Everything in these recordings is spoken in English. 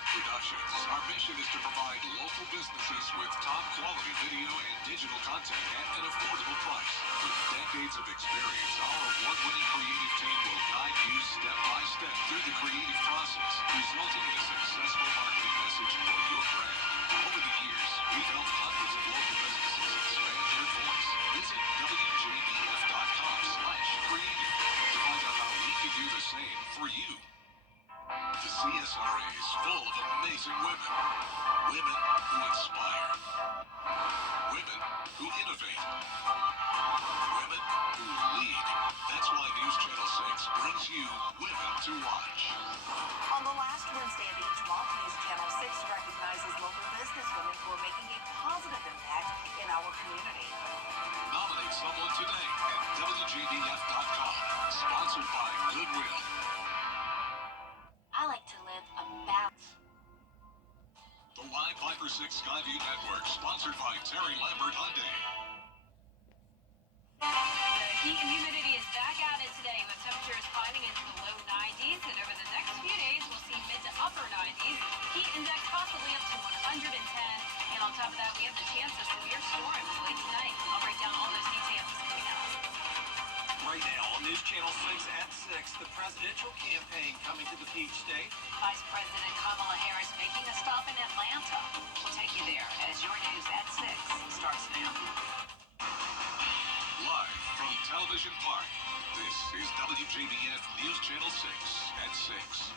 Park Productions. Our mission is to provide local businesses with top quality video and digital content at an affordable price. With decades of experience, our award-winning creative team will guide you step by step through the creative process, resulting in a successful marketing message for your brand. Over the years, we've helped hundreds of local businesses expand their voice. Visit WJBF.com/creative to find out how we can do the same for you. The CSRA is full of amazing women. Women who inspire. Women who innovate. Women who lead. That's why News Channel 6 brings you Women to Watch. On the last Wednesday of each month, News Channel 6 recognizes local businesswomen who are making a positive impact in our community. Nominate someone today at WJBF.com. Sponsored by Goodwill. I like to live a balance. The Live Viper 6 Skyview Network, sponsored by Terry Lambert Hyundai. The heat and humidity is back at it today, with temperatures climbing into the low 90s, and over the next few days, we'll see mid to upper 90s. Heat index possibly up to 110, and on top of that, we have the chance of severe storms late tonight. I'll break down all those details coming up. Right now on News Channel 6 at 6, the presidential campaign coming to the Peach State. Vice President Kamala Harris making a stop in Atlanta. We'll take you there as your news at 6 starts now. Live from Television Park, this is WJBF News Channel 6 at 6.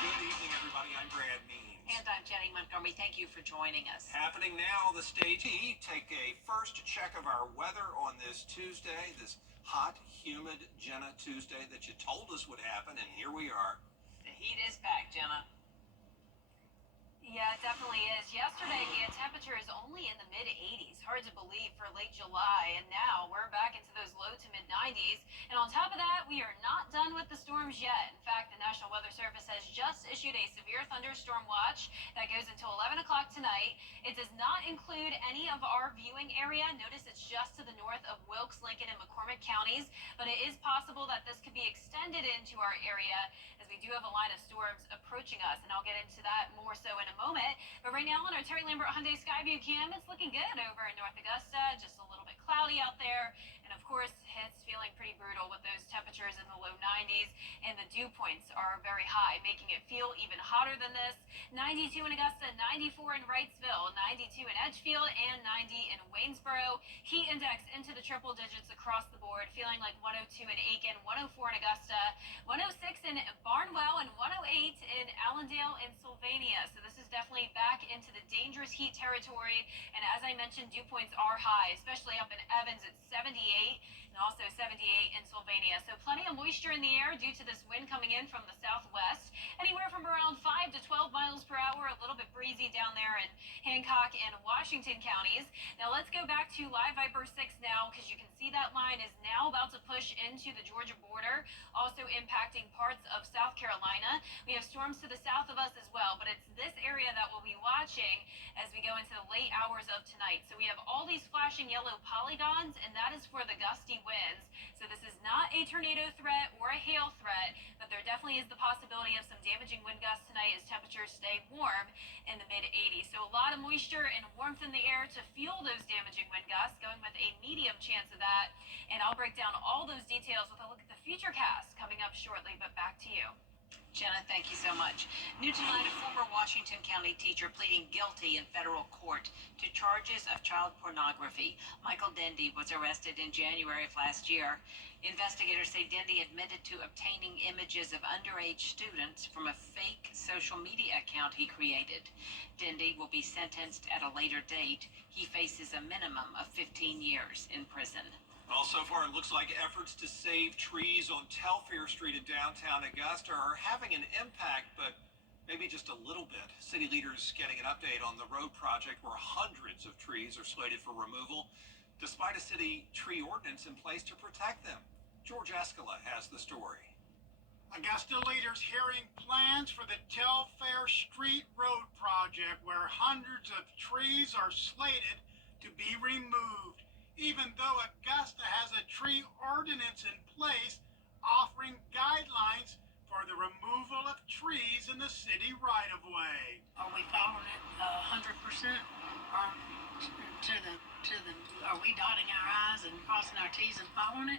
Good evening, everybody. I'm Brad Means. And I'm Jenny Montgomery. Thank you for joining us. Happening now, the stage. Take a first check of our weather on this Tuesday, this hot, humid Jenna Tuesday that you told us would happen, and here we are. The heat is back, Jenna. Yeah, it definitely is. Yesterday, we had temperatures only in the mid-80s. Hard to believe for late July, and now we're back into those low to mid-90s. And on top of that, we are not done with the storms yet. In fact, the National Weather Service has just issued a severe thunderstorm watch that goes until 11 o'clock tonight. It does not include any of our viewing area. Notice it's just to the north of Wilkes, Lincoln, and McCormick counties, but it is possible that this could be extended into our area as we do have a line of storms approaching us, and I'll get into that more so in a moment. But right now on our Terry Lambert Hyundai Skyview cam, it's looking good over in North Augusta. Just a little bit cloudy out there, and of course it's feeling pretty brutal with those temperatures in the low 90s, and the dew points are very high, making it feel even hotter than this. 92 in Augusta, 94 in Wrightsville, 92 in Edgefield, and 90 in Waynesboro. Heat index into the triple digits across the board, feeling like 102 in Aiken, 104 in Augusta, 106 in Barnwell, and 108 in Allendale and Sylvania. So this is definitely back into the dangerous heat territory, and as I mentioned, dew points are high, especially up in Evans at 78, and also 78 in Sylvania. So plenty of moisture in the air due to this wind coming in from the southwest, anywhere from around 5 to 12 miles per hour, a little bit breezy down there in Hancock and Washington counties. Now let's go back to Live Viper 6 now, because you can see that line is now about to push into the Georgia border, also impacting parts of South Carolina. We have storms to the south of us as well, but it's this area that we'll be watching as we go into the late hours of tonight. So we have all these flashing yellow polygons, and that is for the gusty winds. So this is not a tornado threat or a hail threat, but there definitely is the possibility of some damaging wind gusts tonight as temperatures stay warm in the mid-80s. So a lot of moisture and warmth in the air to fuel those damaging wind gusts, going with a medium chance of that. And I'll break down all those details with a look at the futurecast coming up shortly, but back to you. Jenna, thank you so much. New tonight, a former Washington County teacher pleading guilty in federal court to charges of child pornography. Michael Dendy was arrested in January of last year. Investigators say Dendy admitted to obtaining images of underage students from a fake social media account he created. Dendy will be sentenced at a later date. He faces a minimum of 15 years in prison. Well, so far it looks like efforts to save trees on Telfair Street in downtown Augusta are having an impact, but maybe just a little bit. City leaders getting an update on the road project where hundreds of trees are slated for removal, despite a city tree ordinance in place to protect them. George Escala has the story. Augusta leaders hearing plans for the Telfair Street Road project where hundreds of trees are slated to be removed, even though Augusta has a tree ordinance in place offering guidelines for the removal of trees in the city right-of-way. Are we following it 100%? Or are we dotting our I's and crossing our T's and following it?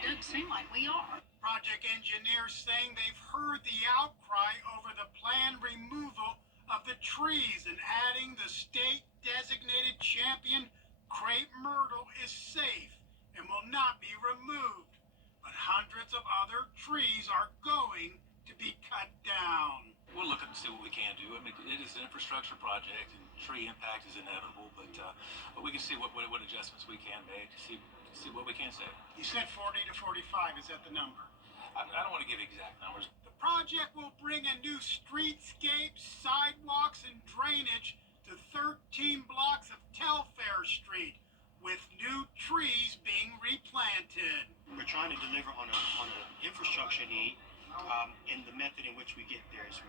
It doesn't seem like we are. Project engineers saying they've heard the outcry over the planned removal of the trees and adding the state-designated champion crepe myrtle is safe and will not be removed. But hundreds of other trees are going to be cut down. We're looking to see what we can do. I mean, it is an infrastructure project, and tree impact is inevitable. But we can see what adjustments we can make to see what we can save. You said 40 to 45. Is that the number? I don't want to give exact numbers. The project will bring a new streetscape, sidewalks, and drainage to 13 blocks of Telfair Street, with new trees being replanted. We're trying to deliver on an infrastructure need, and the method in which we get there is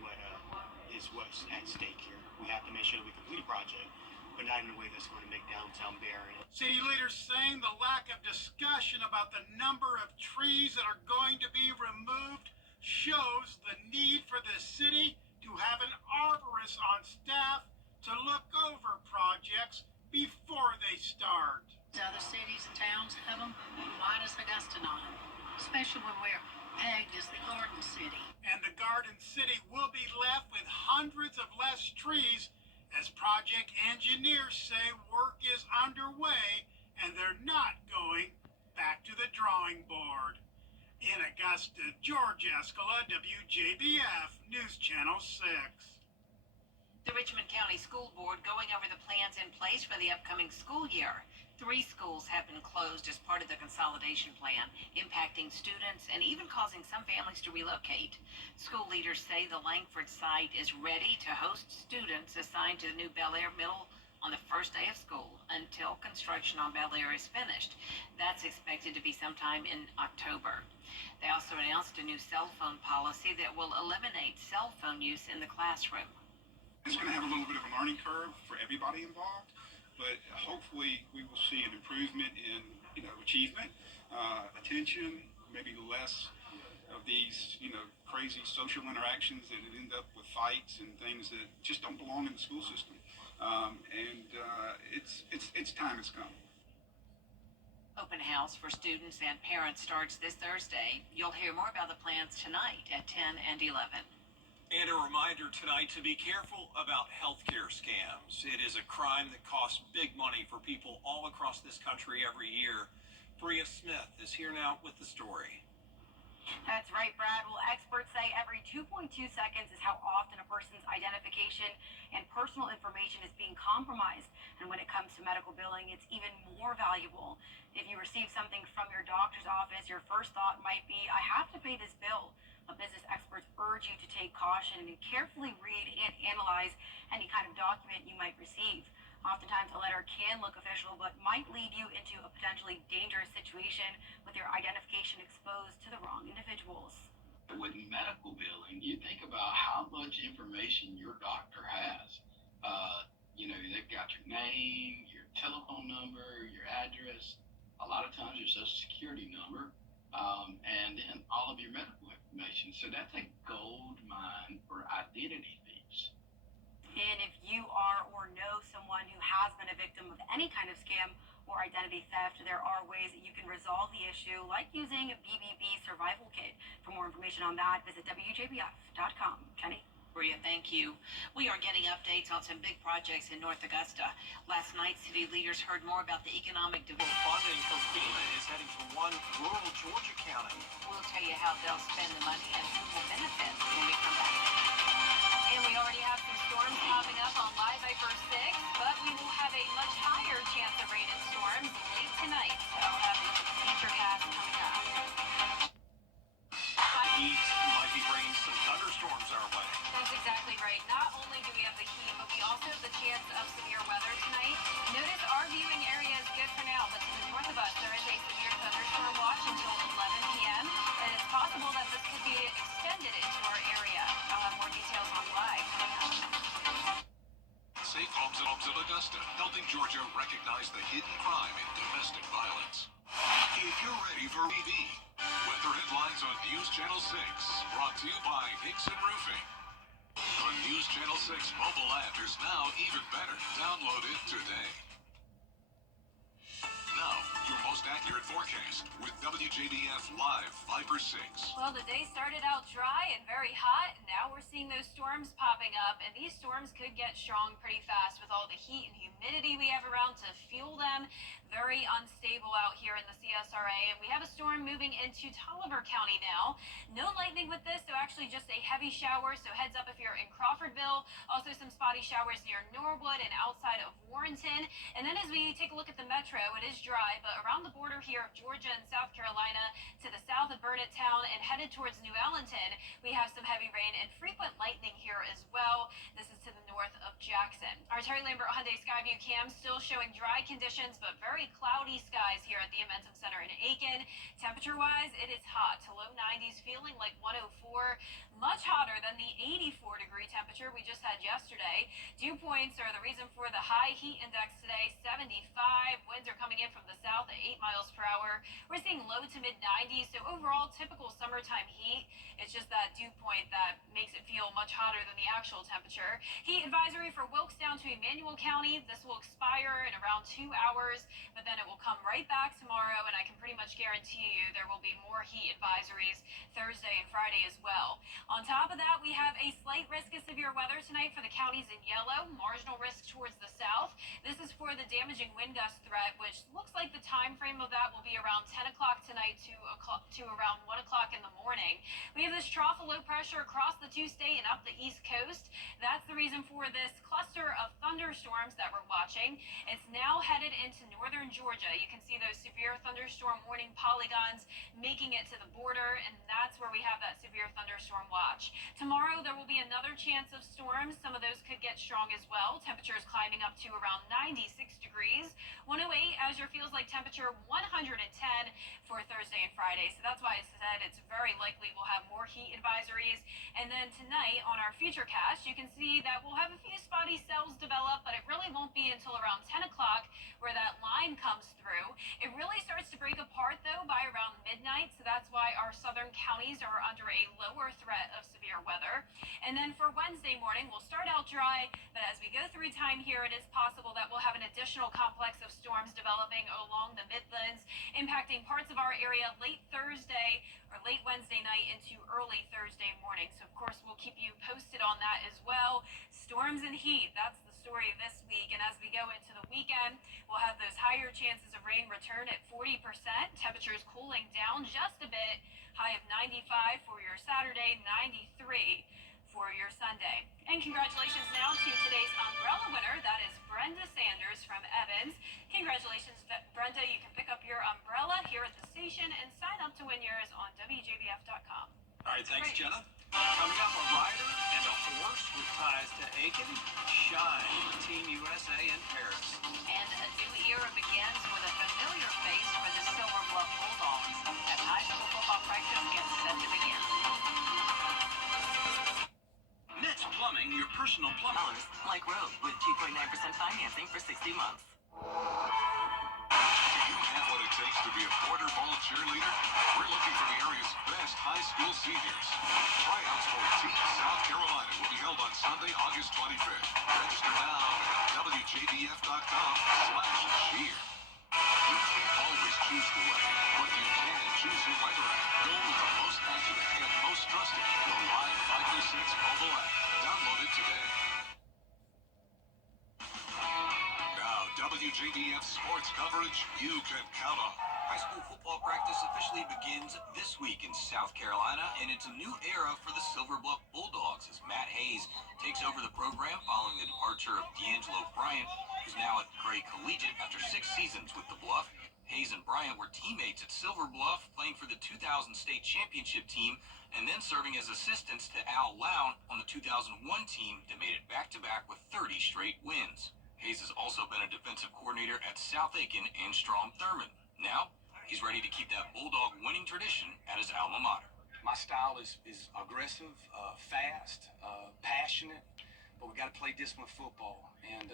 what's at stake here. We have to make sure that we complete a project, but not in a way that's going to make downtown barren. City leaders saying the lack of discussion about the number of trees that are going to be removed shows the need for the city to have an arborist on staff to look over projects before they start. Other cities and towns have them. Why does Augusta not? Especially when we're pegged as the Garden City. And the Garden City will be left with hundreds of less trees as project engineers say work is underway and they're not going back to the drawing board. In Augusta, George Escala, WJBF, News Channel 6. The Richmond County School Board going over the plans in place for the upcoming school year. 3 schools have been closed as part of the consolidation plan, impacting students and even causing some families to relocate. School leaders say the Langford site is ready to host students assigned to the new Bel Air Middle on the first day of school until construction on Bel Air is finished. That's expected to be sometime in October. They also announced a new cell phone policy that will eliminate cell phone use in the classroom. It's going to have a little bit of a learning curve for everybody involved, but hopefully we will see an improvement in, achievement, attention, maybe less of these, crazy social interactions that end up with fights and things that just don't belong in the school system. Its time has come. Open house for students and parents starts this Thursday. You'll hear more about the plans tonight at 10 and 11. And a reminder tonight to be careful about healthcare scams. It is a crime that costs big money for people all across this country every year. Bria Smith is here now with the story. That's right, Brad. Well, experts say every 2.2 seconds is how often a person's identification and personal information is being compromised. And when it comes to medical billing, it's even more valuable. If you receive something from your doctor's office, your first thought might be, I have to pay this bill. But business experts urge you to take caution and carefully read and analyze any kind of document you might receive. Oftentimes, a letter can look official, but might lead you into a potentially dangerous situation with your identification exposed to the wrong individuals. With medical billing, you think about how much information your doctor has. They've got your name, your telephone number, your address, a lot of times your social security number, and then all of your medical information. So that's a gold mine for identity thieves. And if you are or know someone who has been a victim of any kind of scam or identity theft, there are ways that you can resolve the issue, like using a BBB survival kit. For more information on that, visit WJBF.com. Jenny? Bria, thank you. We are getting updates on some big projects in North Augusta. Last night, city leaders heard more about the economic development. Funding from FEMA is heading to one rural Georgia county. We'll tell you how they'll spend the money and who will benefit when we come back. And we already have some storms popping up on Live Viper 6, but we will have a much higher chance of rain and storms late tonight. So I'll have a future cast coming up. Heat might be bringing some thunderstorms our way. That's exactly right. Not only do we have the heat, but we also have the chance of severe weather tonight. Notice our viewing area is good for now, but to the north of us, there is a severe thunderstorm watch until 11 p.m. And it's possible that this could be extended into our area. I'll have more details on live coming up. Safe Homes in Augusta. Georgia recognized the hidden crime in domestic violence. If you're ready for TV, weather headlines on News Channel 6, brought to you by Hickson Roofing. The News Channel 6 mobile app is now even better. Download it today. Now, your most accurate forecast with WJBF Live 5 or 6. Well, the day started out dry and very hot, and now we're seeing those storms popping up, and these storms could get strong pretty fast with all the heat and humidity we have around to fuel them. Very unstable out here in the CSRA, and we have a storm moving into Tolliver County now. No lightning with this, so actually just a heavy shower, so heads up if you're in Crawfordville. Also some spotty showers near Norwood and outside of Warrenton. And then as we take a look at the metro, it is dry, but around the border here of Georgia and South Carolina to the south of Burnettown and headed towards New Allenton, we have some heavy rain and frequent lightning here as well. This is to the north of Jackson. Our Terry Lambert Hyundai Skyview cam still showing dry conditions, but very cloudy skies here at the Amentum Center in Aiken. Temperature-wise, it is hot to low 90s, feeling like 104, much hotter than the 84-degree temperature we just had yesterday. Dew points are the reason for the high heat index today, 75. Winds are coming in from the south at 8 miles per hour. We're seeing low to mid 90s, so overall typical summertime heat. It's just that dew point that makes it feel much hotter than the actual temperature. Heat advisory for Wilkes-Down to Emmanuel County. This will expire in around 2 hours, but then it will come right back tomorrow, and I can pretty much guarantee you there will be more heat advisories Thursday and Friday as well. On top of that, we have a slight risk of severe weather tonight for the counties in yellow, marginal risk towards the south. This is for the damaging wind gust threat, which looks like the time frame of that will be around 10 o'clock tonight to around 1 o'clock in the morning. We have this trough of low pressure across the two-state and up the east coast. That's the reason for this cluster of thunderstorms that we're watching. It's now headed into northern Georgia. You can see those severe thunderstorm warning polygons making it to the border, and that's where we have that severe thunderstorm watch. Tomorrow, there will be another chance of storms. Some of those could get strong as well. Temperatures climbing up to around 96 degrees. 108 as your feels like temperature, 110 for Thursday and Friday. So that's why I said it's very likely we'll have more heat advisories. And then tonight on our futurecast, you can see that we'll have a few spotty cells develop, but it really won't be until around 10 o'clock where that line comes through. It really starts to break apart though by around midnight. So that's why our southern counties are under a lower threat of severe weather. And then for Wednesday morning, we'll start out dry, but as we go through time here, it is possible that we'll have an additional complex of storms developing along the Midlands, impacting parts of our area late Thursday or late Wednesday night into early Thursday morning. So of course, we'll keep you posted on that as well. Storms and heat, that's the story this week. And as we go into the weekend, we'll have those higher chances of rain return at 40%. Temperatures cooling down just a bit. High of 95 for your Saturday, 93 for your Sunday. And congratulations now to today's umbrella winner. That is Brenda Sanders from Evans. Congratulations, Brenda. You can pick up your umbrella here at the station and sign up to win yours on WJBF.com. All right, thanks, Jenna. Coming up, a rider and a horse with ties to Aiken shine for Team USA in Paris. And a new era begins with a familiar face for the Silver Bluff Bulldogs as high school football practice gets set to begin. Mitch Plumbing, your personal plumber. Like Road with 2.9% financing for 60 months. Do you have what it takes to be a Border Bowl cheerleader? We're looking for the area's best high school seniors. Tryouts for Team South Carolina will be held on Sunday, August 25th. Register now at WJBF.com/cheer. You can't always choose the way, but you can choose your weather app. Go with the most accurate and most trusted, the Live 536 mobile app. Download it today. Now, WJBF sports coverage you can count on. High school football practice officially begins this week in South Carolina, and it's a new era for the Silver Bluff Bulldogs as Matt Hayes takes over the program following the departure of D'Angelo Bryant, who's now at Gray Collegiate after 6 seasons with the Bluff. Hayes and Bryant were teammates at Silver Bluff, playing for the 2000 state championship team, and then serving as assistants to Al Lown on the 2001 team that made it back-to-back with 30 straight wins. Hayes has also been a defensive coordinator at South Aiken and Strom Thurmond. Now, he's ready to keep that Bulldog winning tradition at his alma mater. My style is aggressive, fast, passionate, but we got to play disciplined football. And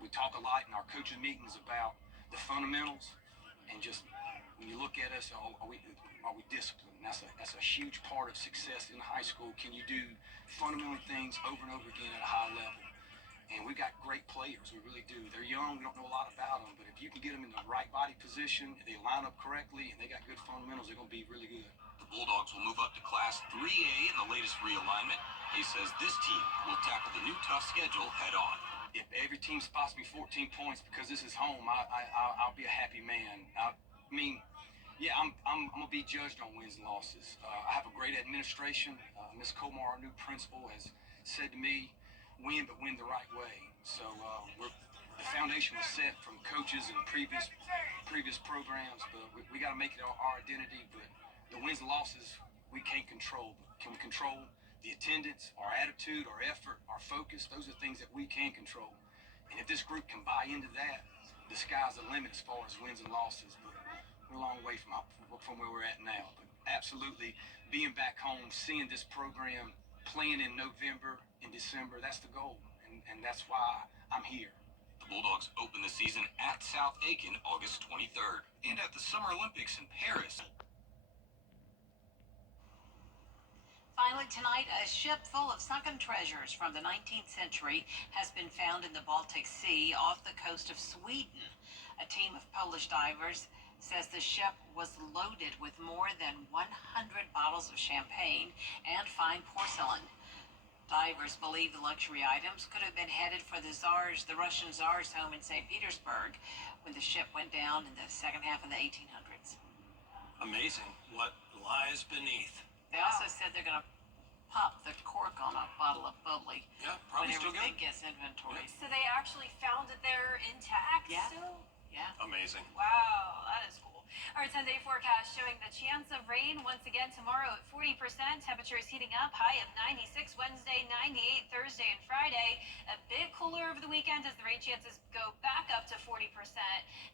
We talk a lot in our coaches meetings about the fundamentals, and just when you look at us, are we disciplined? That's a huge part of success in high school. Can you do fundamental things over and over again at a high level? And we got great players, we really do. They're young, we don't know a lot about them, but if you can get them in the right body position, if they line up correctly, and they got good fundamentals, they're going to be really good. The Bulldogs will move up to Class 3A in the latest realignment. He says this team will tackle the new tough schedule head on. If every team spots me 14 points because this is home, I'll be a happy man. I mean, yeah, I'm gonna be judged on wins and losses. I have a great administration. Ms. Comar, our new principal, has said to me, win, but win the right way. So the foundation was set from coaches and previous programs, but we got to make it our identity. But the wins and losses we can't control. Can we control the attendance, our attitude, our effort, our focus? Those are things that we can control. And if this group can buy into that, the sky's the limit as far as wins and losses. But we're a long way from where we're at now. But absolutely, being back home, seeing this program playing in November and December, that's the goal. And that's why I'm here. The Bulldogs open the season at South Aiken August 23rd and at the Summer Olympics in Paris. Finally tonight, a ship full of sunken treasures from the 19th century has been found in the Baltic Sea off the coast of Sweden. A team of Polish divers says the ship was loaded with more than 100 bottles of champagne and fine porcelain. Divers believe the luxury items could have been headed for the Russian Tsar's home in St. Petersburg when the ship went down in the second half of the 1800s. Amazing what lies beneath. They also said they're going to pop the cork on a bottle of bubbly. Yeah, probably when still everything good. gets inventory. So they actually found that they're intact Yeah. still? Yeah. Amazing. Wow, that is cool. Our 10-day forecast showing the chance of rain once again tomorrow at 40%. Temperatures heating up, high of 96 Wednesday, 98 Thursday and Friday. A bit cooler over the weekend as the rain chances go back up to 40%.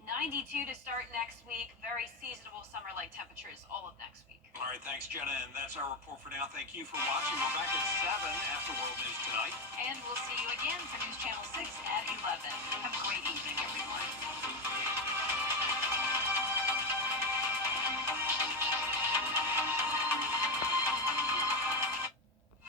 92 to start next week. Very seasonable summer-like temperatures all of next week. All right, thanks, Jenna. And that's our report for now. Thank you for watching. We're back at 7 after World News Tonight. And we'll see you again for News Channel 6 at 11.